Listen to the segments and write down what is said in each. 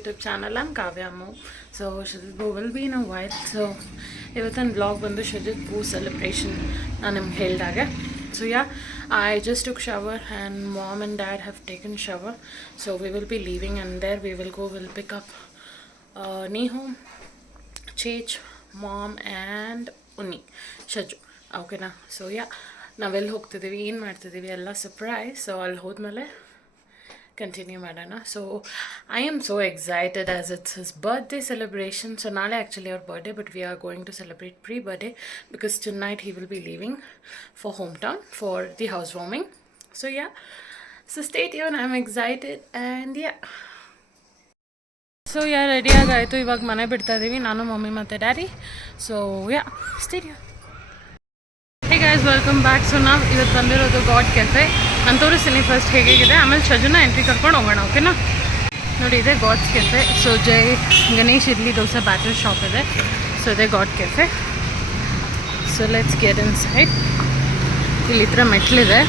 YouTube channel. I'm Kavya Ammu. So Shajit Boo will be in a while. So ಇವತ್ತಿನ vlog ಬಂದು Shajit Boo celebration ನಾನು ನಿಮ್ಗೆ ಹೇಳಿದಾಗೆ. So yeah, I just took shower and mom and dad have taken shower. So we will be leaving and there we'll pick up Neho, Chech, mom and Unni, Shaju. Okay na. So yeah, ನಾವೆಲ್ಲಿ ಹೋಗ್ತಿದ್ದೀವಿ ಏನು ಮಾಡ್ತಿದ್ದೀವಿ ಎಲ್ಲ surprise. So ಅಲ್ಲಿ ಹೋದ್ಮೇಲೆ continue ಮಾಡೋಣ. So I am so excited as it's his birthday celebration. So ನಾಳೆ actually ಅವ್ರ birthday, but we are going to celebrate pre birthday because tonight he will be leaving for home town for the house warming. So yeah, so stay tune, I am excited and yeah. So yeah, ರೆಡಿಯಾಗಾಯಿತು. ಇವಾಗ ಮನೆ ಬಿಡ್ತಾ ಇದ್ದೀವಿ ನಾನು, mummy ಮತ್ತು daddy. So yeah, stay tune. Hey guys, welcome back. So ನಾವು ಇವತ್ತು ಬಂದಿರೋದು ಗಾಡ್ ಕೆಫೆ. ನಾನು ತೋರಿಸ್ತೀನಿ ಫಸ್ಟ್ ಹೇಗಿದೆ, ಆಮೇಲೆ ಶಜುನ ಎಂಟ್ರಿ ಕರ್ಕೊಂಡು ಹೋಗೋಣ. ಓಕೆನಾ? ನೋಡಿ, ಇದೆ ಗಾಡ್ಸ್ ಕೆಫೆ. ಸೊ ಜೈ ಗಣೇಶ್ ಇಡ್ಲಿ ದೋಸೆ ಬ್ಯಾಟರ್ ಶಾಪ್ ಇದೆ. ಸೊ ಇದೆ god cafe. So let's get in side. ಇಲ್ಲಿ ಈ ಥರ ಮೆಟ್ಲಿದೆ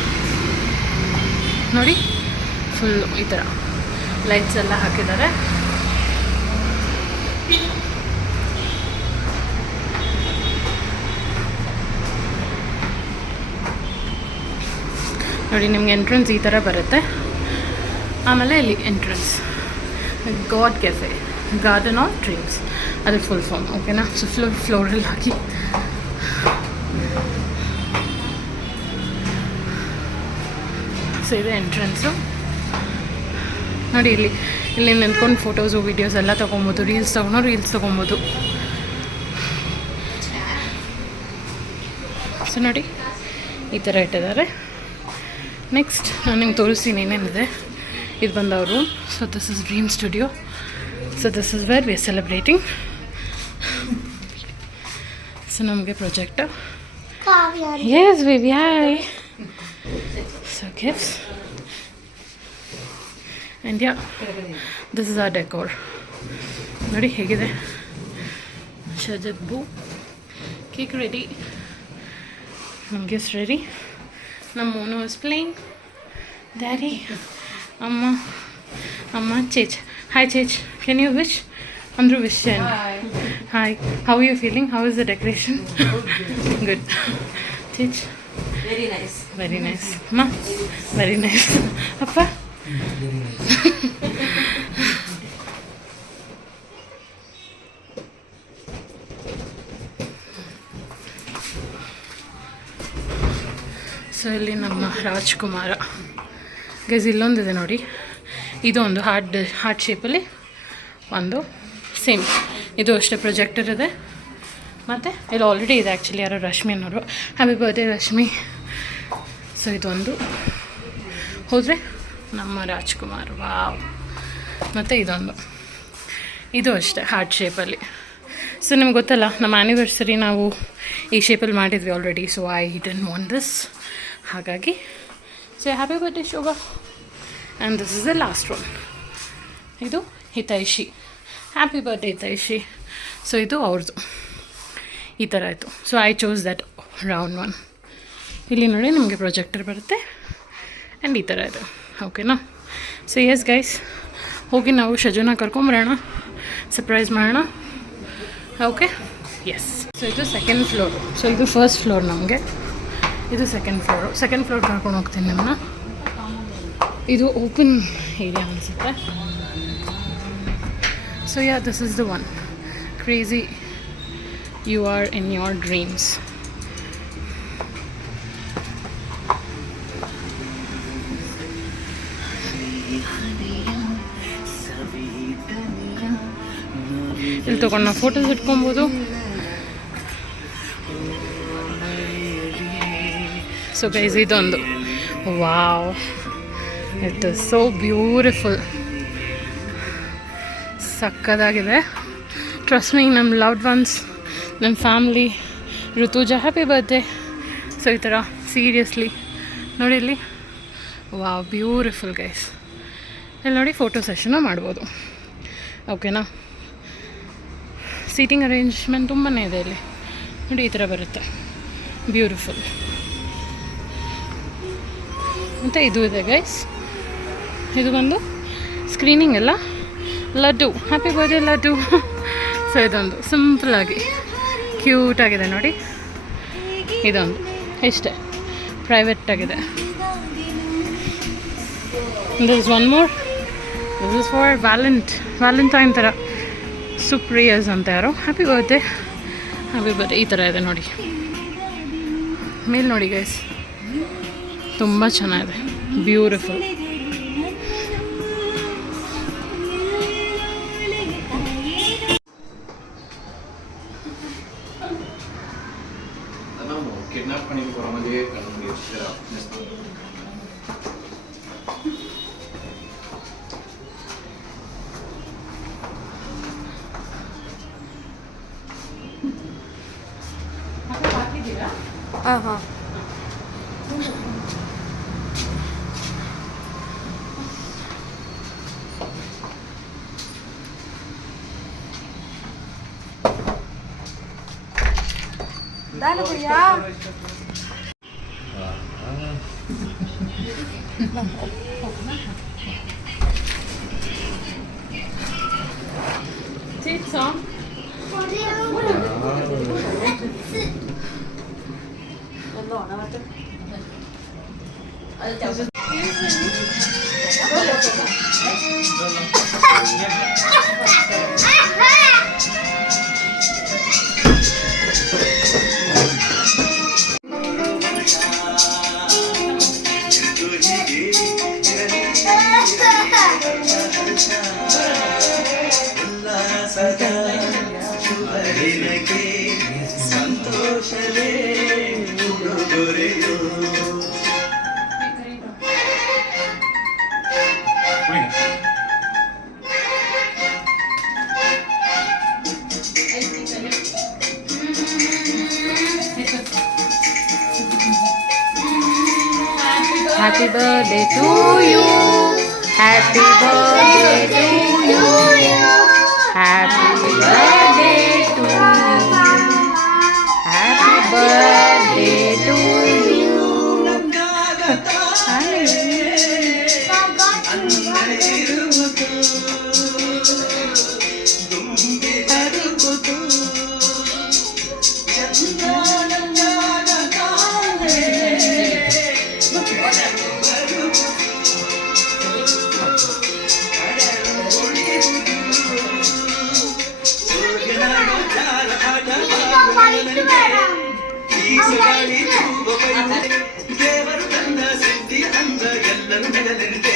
ನೋಡಿ, ಫುಲ್ಲು ಈ ಥರ ಲೈಟ್ಸ್ ಎಲ್ಲ ಹಾಕಿದ್ದಾರೆ. ನೋಡಿ, ನಿಮ್ಗೆ ಎಂಟ್ರೆನ್ಸ್ ಈ ಥರ ಬರುತ್ತೆ. ಆಮೇಲೆ ಇಲ್ಲಿ entrance god cafe, garden of dreams, ಅದ್ರ ಫುಲ್ ಫಾರ್ಮ್. ಓಕೆನಾ? ಸೊ ಫ್ಲೋರಲ್ಲಿ ಹಾಕಿ ಸೊ ಇದೆ ಎಂಟ್ರೆನ್ಸು. ನೋಡಿ, ಇಲ್ಲಿ ನಿಂತ್ಕೊಂಡು ಫೋಟೋಸು ವೀಡಿಯೋಸ್ ಎಲ್ಲ ತೊಗೊಬೋದು. ರೀಲ್ಸ್ ತೊಗೊಬೋದು. ಸೊ ನೋಡಿ, ಈ ಥರ ಇಟ್ಟಿದ್ದಾರೆ. ನೆಕ್ಸ್ಟ್ ನಾನು ನಿಮ್ಗೆ ತೋರಿಸ್ತೀನಿ ಏನೇನಿದೆ. ಇದು ಬಂದು ಅವ್ರ room. So this is dream studio. So this is where we are celebrating. So ನಮಗೆ project. Yes baby, hi. So gifts and yeah, this is our decor. ನೋಡಿ ಹೇಗಿದೆ. ಶಜತ್ ಬೂ ಕೇಕ್ ರೆಡಿ, ನಮ್ಮ ಗಿಫ್ಟ್ಸ್ ರೆಡಿ. ನಮ್ಮ ಮೋನು ಇಸ್ ಪ್ಲೇಯಿಂಗ್. ಡ್ಯಾಡಿ, ಅಮ್ಮ, ಚೇಚ್. Hi ಚೇಚ್, ಕ್ಯಾನ್ ಯು ವಿಶ್? ಅಂದ್ರು wish. Hi, how you feeling? How is the decoration? Good. ಚೇಚ್, ವೆರಿ ನೈಸ್. ಅಮ್ಮ, ವೆರಿ ನೈಸ್. ಅಪ್ಪ, ಸೊ ಇಲ್ಲಿ ನಮ್ಮ ರಾಜ್ಕುಮಾರ. ಗೈಸ್, ಇಲ್ಲೊಂದಿದೆ ನೋಡಿ, ಇದು ಒಂದು ಹಾರ್ಟ್ ಶೇಪಲ್ಲಿ ಒಂದು ಸೇಮ್. ಇದು ಅಷ್ಟೇ ಪ್ರೊಜೆಕ್ಟರ್ ಇದೆ. ಮತ್ತು ಇಲ್ಲಿ ಆಲ್ರೆಡಿ ಇದೆ ಆ್ಯಕ್ಚುಲಿ, ಯಾರೋ ರಶ್ಮಿ ಅನ್ನೋರು. Happy birthday Rashmi. ಸೊ ಇದೊಂದು ಹೋದರೆ ನಮ್ಮ ರಾಜ್ಕುಮಾರ್, ವಾವ್. ಮತ್ತು ಇದು ಅಷ್ಟೇ ಹಾರ್ಟ್ ಶೇಪಲ್ಲಿ. ಸೊ ನಿಮ್ಗೆ ಗೊತ್ತಲ್ಲ, ನಮ್ಮ ಆ್ಯನಿವರ್ಸರಿ ನಾವು ಈ ಶೇಪಲ್ಲಿ ಮಾಡಿದ್ವಿ already. So I didn't want this, ಹಾಗಾಗಿ. So happy birthday Shobha. And this is the last one. ಇದು Hitaishi. Happy birthday Hitaishi. So ಇದು ಅವ್ರದ್ದು ಈ ಥರ ಆಯಿತು. So I chose that round one. ಇಲ್ಲಿ ನೋಡಿ ನಿಮಗೆ ಪ್ರೊಜೆಕ್ಟರ್ ಬರುತ್ತೆ ಆ್ಯಂಡ್ ಈ ಥರ ಇದೆ. ಓಕೆನಾ? ಸೊ ಎಸ್ ಗೈಸ್, ಹೋಗಿ ನಾವು ಶಜುನ ಕರ್ಕೊಂಬರೋಣ, ಸರ್ಪ್ರೈಸ್ ಮಾಡೋಣ. Okay, yes. ಸೊ ಇದು ಸೆಕೆಂಡ್ ಫ್ಲೋರು. ಸೊ ಇದು ಫಸ್ಟ್ ಫ್ಲೋರ್ ನಮಗೆ, ಇದು ಸೆಕೆಂಡ್ ಫ್ಲೋರ್ ಕರ್ಕೊಂಡು ಹೋಗ್ತೀನಿ ನಿಮ್ಮನ್ನ. ಇದು ಓಪನ್ ಏರಿಯಾ ಅನಿಸುತ್ತೆ. So yeah, this is the one. Crazy you are in your dreams. ಇಲ್ಲಿ ತೊಗೊಂಡು ನಾವು ಫೋಟೋಸ್ ಇಟ್ಕೊಬೋದು. ಸೊ ಗೈಸ್, ಇದೊಂದು wow, it is so beautiful. ಸಕ್ಕದಾಗಿದೆ. ಟ್ರಸ್ಟ್ ಮೀ, ನಮ್ಮ ಲವ್ಡ್ ಒನ್ಸ್, ನಮ್ಮ family, Rutuja, happy birthday. So ಈ ಥರ ಸೀರಿಯಸ್ಲಿ ನೋಡಿ ಇಲ್ಲಿ, ವಾವ್, ಬ್ಯೂಟಿಫುಲ್ ಗೈಸ್. ಇಲ್ಲಿ ನೋಡಿ, ಫೋಟೋ ಸೆಷನ್ನು ಮಾಡ್ಬೋದು. ಓಕೆನಾ? ಸೀಟಿಂಗ್ ಅರೇಂಜ್ಮೆಂಟ್ ತುಂಬಾ ಇದೆ ಇಲ್ಲಿ ನೋಡಿ, ಈ ಥರ ಬರುತ್ತೆ, ಬ್ಯೂಟಿಫುಲ್. ಮತ್ತು ಇದು ಇದೆ ಗೈಸ್, ಇದು ಬಂದು ಸ್ಕ್ರೀನಿಂಗ್ ಎಲ್ಲ Laddu, happy birthday Laddu. So ಇದೊಂದು ಸಿಂಪಲಾಗಿ ಕ್ಯೂಟಾಗಿದೆ ನೋಡಿ, ಇದೊಂದು ಇಷ್ಟೇ ಪ್ರೈವೇಟಾಗಿದೆ. This one more, this is for Valentine ಥರ ಸುಪ್ರಿಯಸ್ ಅಂತ ಯಾರೋ. ಹ್ಯಾಪಿ ಬರ್ಡೇ ಈ ಥರ ಇದೆ ನೋಡಿ. ಮೇಲೆ ನೋಡಿ ಗೈಸ್, ತುಂಬ ಚೆನ್ನಾಗಿದೆ, ಬ್ಯೂಟಿಫುಲ್. ಕಿಡ್ನಾಪ್ பண்ணி போறவங்களே கண்டு ಹಾಂ Dale, pues ya. Titta. ಸಂತೋಷವೇ ಉಡುಗೊರೆಯೋ Happy birthday to you. Happy birthday to you. Happy birthday to you. Happy birthday to you. ದೇವರು ತಂದ ಸಿದ್ಧಿ ಅಂದ ಎಲ್ಲರೂ ನಗದಂತೆ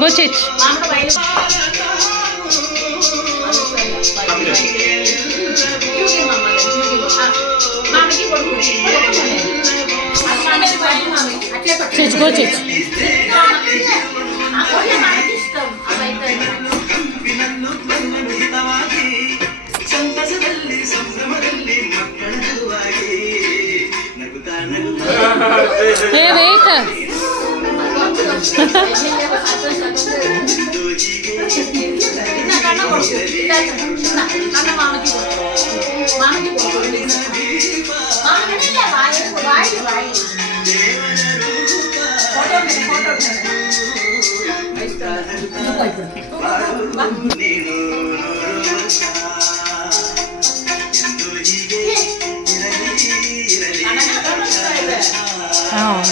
Go Chich. Chich, go Chich. ಸಂತಸದಲ್ಲಿ ಸಂಭ್ರಮದಲ್ಲಿ ಮಕ್ಕಳ ನಗುವಾಗಿ ನಗುತ್ತಾ ನಗುತ್ತಾ Hey, wait. Oh.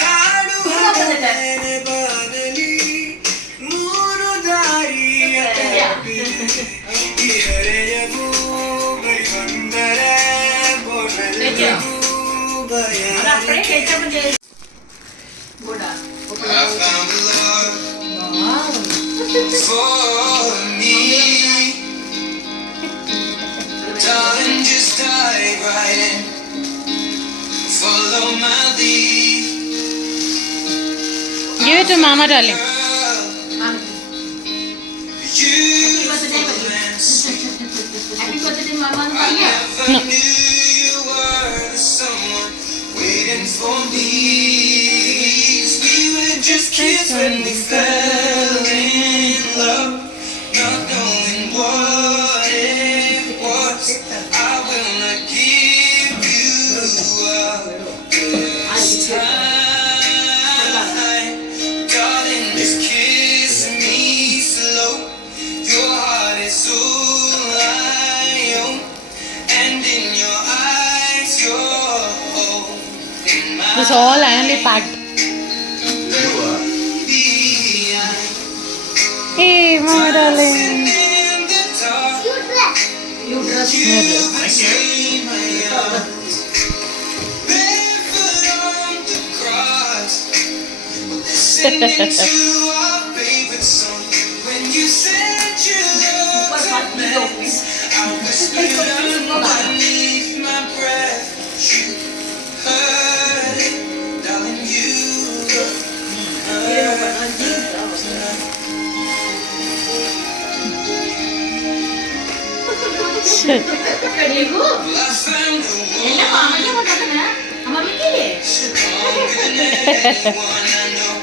ಹಾಡು ಹಾಡನೆ ಬಾನಲಿ ಮೂರು ದಾರಿಯ ತಪ್ಪಿದೆ. ಈ ಹರೆಯವು ಬಳಿ ಬಂದರೆ ಬೋರ್ನಲ್ಲಿಯೂ ಭಯ. I found love for me. Darling, just dive right in. Follow my lead. Give it to mama, darling. You romance. I never No. knew you were the someone waiting for me. 'Cause we were just kids when we fell in love, not knowing what it was. I will not give you up this time. Darling, just kiss me slow. Your heart is all I own, and in your eyes, you're holding my This all ironly packed. behind. Hey, mama, darling. In the dark, you will see my arms. Barefoot on the cross, listening to our favorite song. When you said you loved me, I whispered underneath my breath. You heard it, darling, you heard it. Shit. Well, I found the one stronger than anyone I know.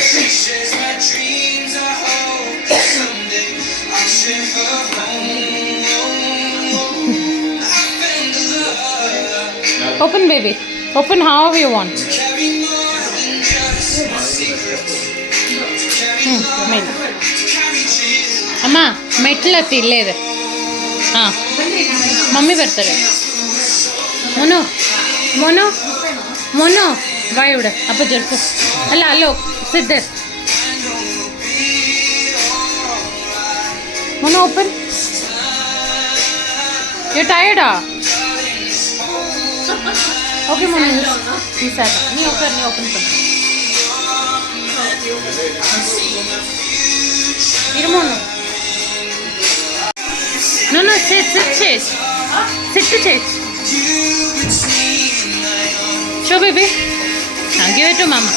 She shares my dreams. I hope that someday I'll share her home. I found the love Open, baby. Open however you want. to carry more than just my secrets. To carry love, Mail. to carry chills. ಅಮ್ಮ ಮೆಟ್ಲತ್ತಿ ಇಲ್ಲೇ ಇದೆ. ಹಾಂ mummy ಬರ್ತಾರೆ. ಮೊನು ಮೊನು ಮೊನು ಬಾಯ್ ಬಿಡ ಅಪ್ಪ ಜರ್ಕು ಅಲ್ಲ ಅಲ್ಲೋ ಸಿದ್ದೆ ಮೊನು open you ಟಯರ್ಡಾ okay ಮೊನು ಈ ಸಾಕ ನೀ ಓಪನ್ ಕಣ್ಣು ಇರು ಮೊನು No, sit, Chase. Sit to Chase. Show, baby. Give it to mama.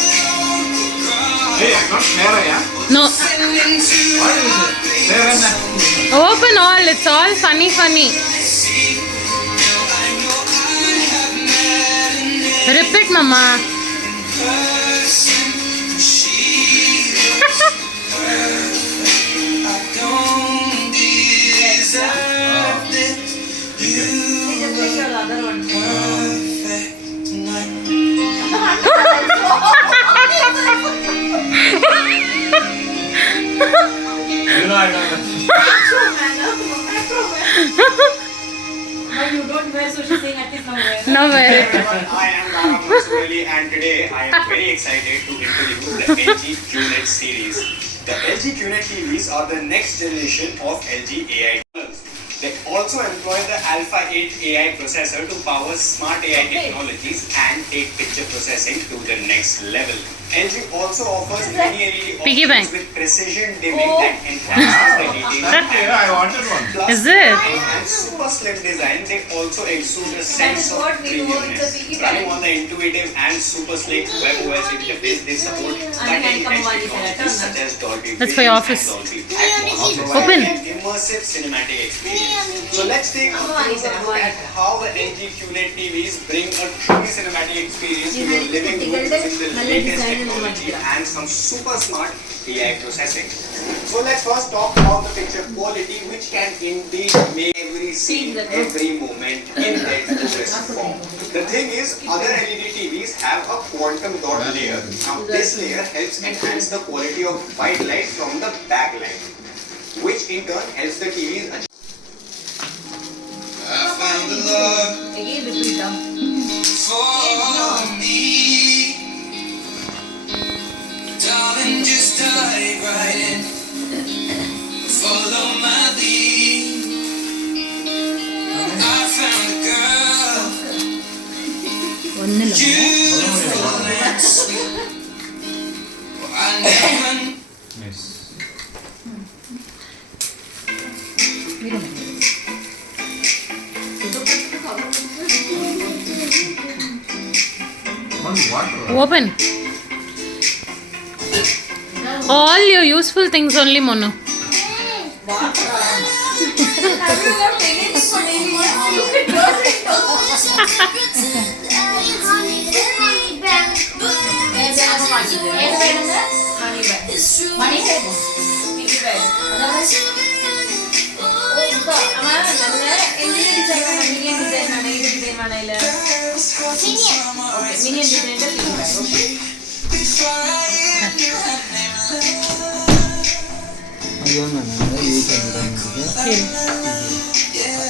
Hey, I'm not there, yeah? No. What is it? There and that. Open all. It's all funny. Repeat, mama. Don't deserve this. You perfect tonight. You know I don't know. But you don't wear sushi saying at least nowhere. Nowhere. I am Rama Mansurali and today I am very excited to introduce the LG QNET series. The LG QNET TVs are the next generation of LG AI. They also employ the Alpha 8 AI processor to power smart AI technologies and take picture processing to the next level. LG also offers many LED Piggy bank. options with precision dimming that enhances the detail. Okay, I wanted one. Plus, Is it? And super slim design, they also exude a sense is of what we want, the premiumness. piggy Running bank. on the intuitive and super slick WebOS interface, they support cutting-edge technologies such as Dolby That's for your Vision office. and Dolby Atmos, Open. providing an immersive cinematic experience. So let's take a closer look at how the LG QNET TVs bring a truly cinematic experience to your living room with the latest technology and some super smart AI processing. So let's first talk about the picture quality, which can indeed make every scene, every moment in that progressive form. The thing is, other LED TVs have a quantum dot layer. Now this layer helps enhance the quality of white light from the backlight, which in turn helps the TVs achieve. I found the love Again, repeat them. for me. Darling, just dive right in. Follow my lead. I found a girl, beautiful and sweet. I never Yes. One water. Open. All your useful things only, Monu. Money bag. Piggy bag. Minion design ಏನು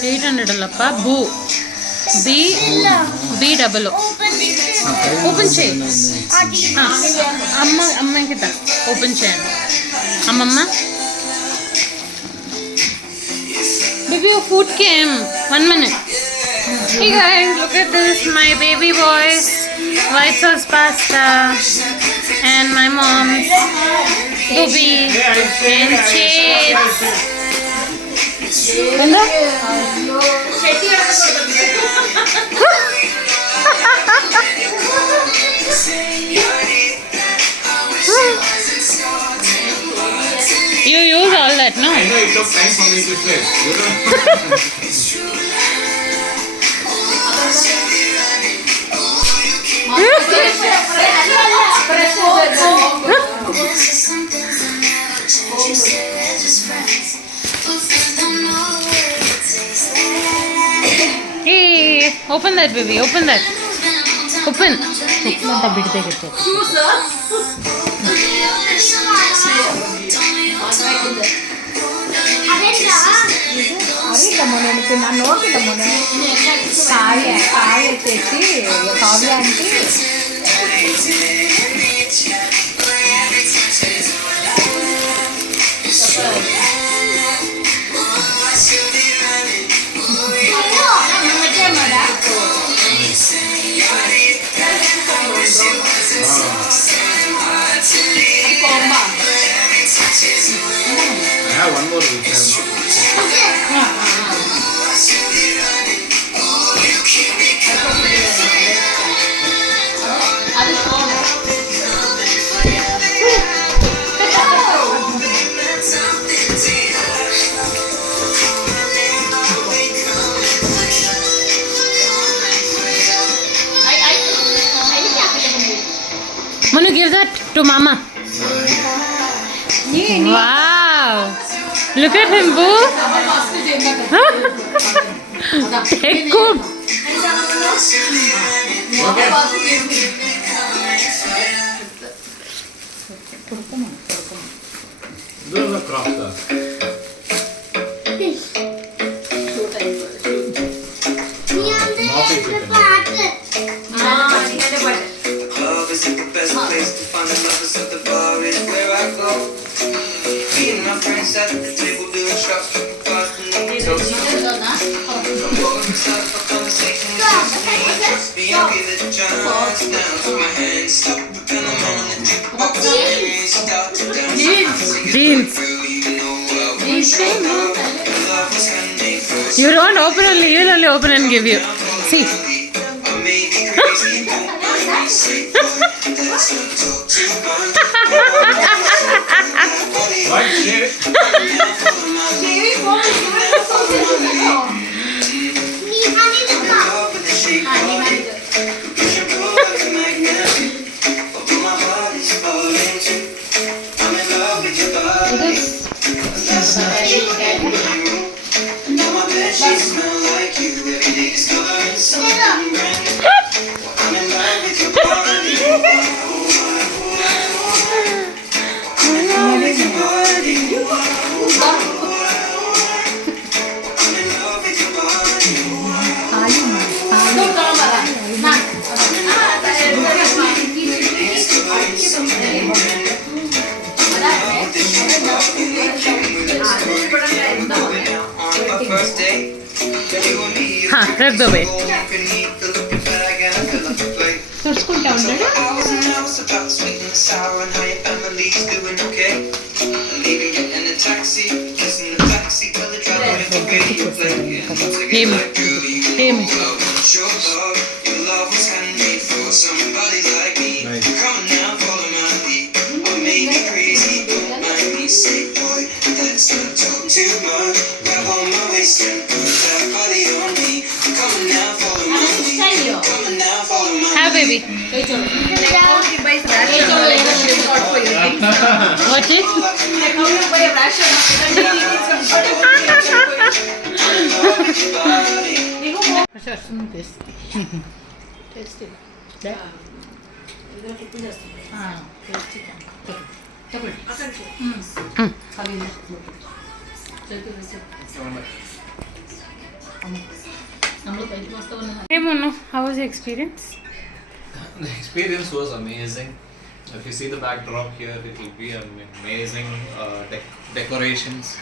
800 ಅಲ್ಲಪ್ಪ ಬೂ B double open చేయి అమ్మకి open చేయండి అమ్మమ్మ baby your food came 1 minute. Hey guys, look at this, my baby boys white sauce pasta and my mom's gobi and chips. You use all that, no? I know it took time for me to say. You don't. Hey, open that baby, open that. Open. ಅರಿಲ್ಲ ಮೊನ್ನೆ ನನಗೆ ನಾನು ನೋಡಿಲ್ಲ ಮೊನ್ನೆ ಕಾಯಿ ತೆಚ್ಚಿ ಕಾವ್ಯ aunty I have one more which I have not. Manu, give that to mama. Wow. Look at him, boo. Take good. Do the cross stuff. Club isn't the best place to find the lovers, so the bar is where I go. Me and my friends at the table doing shots, tripping fast, and then we toast. Come over and start up a conversation with you. Trust me, I'll give it a chance. Now to my hands, stop the pen, I'm on the jukebox. And start to dance. Jeans. You know I wish I know. Love was handmade first. You don't open only, he will only open and give you. See. I may be crazy, don't mind me, say boy, let's not talk too much. White shade. I'm in love your body. Now my bedsheets smell like you. Every day discovering something brand new. I'm in love with your body. I'm in love with your body. I'm in love with your body. Discovering something brand new. On our first date, you and me. ಹಾಂ ರೆಡ್ದೋಬೆ Beneath the looking bag and I fill up the plate. ತುರ್ಸ್ಕೊಂತ ಉಂಟು Hours and hours about the sweet and the sour and how your family's doing okay. Leaving it in a taxi, kissing the backseat while the driver is the radio playing. Him. Like, girl, you Him. know love, sure love. Your love was handmade for somebody like me. Nice. Come on now, follow my lead. What made me crazy, don't mind me. Say, boy, let's not talk too much. Grab on my waist and put that body on me. Come on now, follow my lead. Come on now, follow my ಹ್ಯಾ baby what it Hey Monu, how was your experience? The experience was amazing. If you see the backdrop here, it will be amazing decorations.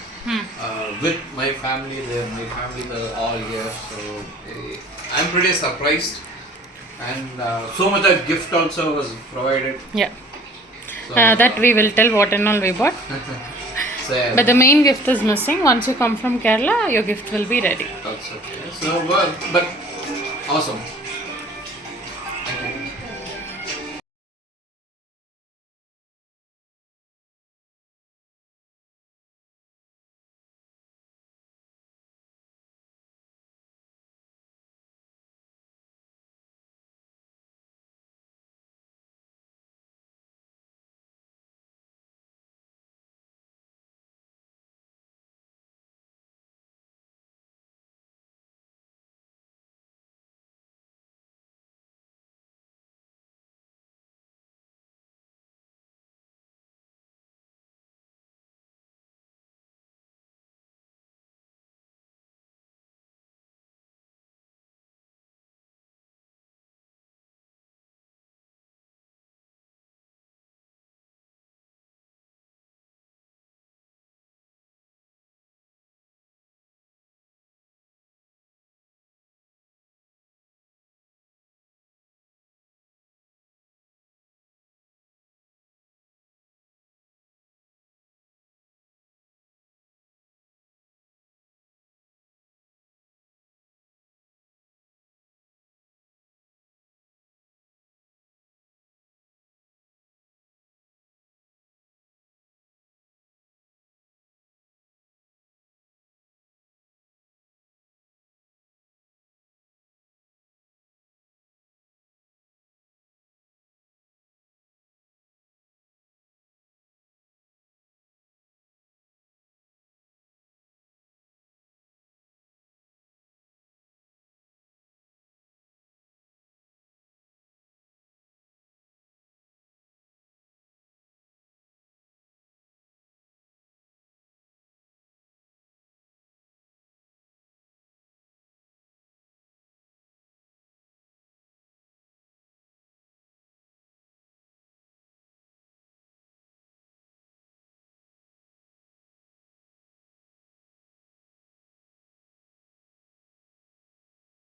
With my family, my family are all here, so I'm pretty surprised. And so much of gift also was provided. Yeah. So, That we will tell what and all we bought. so But the main gift is missing. Once you come from Kerala, your gift will be ready. that's okay. So, but awesome. Thank you.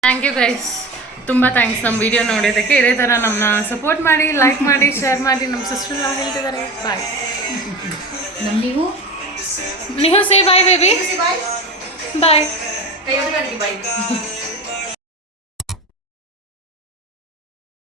Thank you guys, ತುಂಬ thanks ನಮ್ಮ video ನೋಡೋದಕ್ಕೆ. ಇದೇ ಥರ ನಮ್ಮನ್ನ support ಮಾಡಿ, like ಮಾಡಿ, share ಮಾಡಿ. ನಮ್ಮ ಸಿಸ್ಟರ್ ಹೇಳ್ತಿದ್ದಾರೆ ಬಾಯ್. ನೀವು ಸೇ ಬಾಯ್ ಬೇಬಿ, ಬಾಯ್. Bye.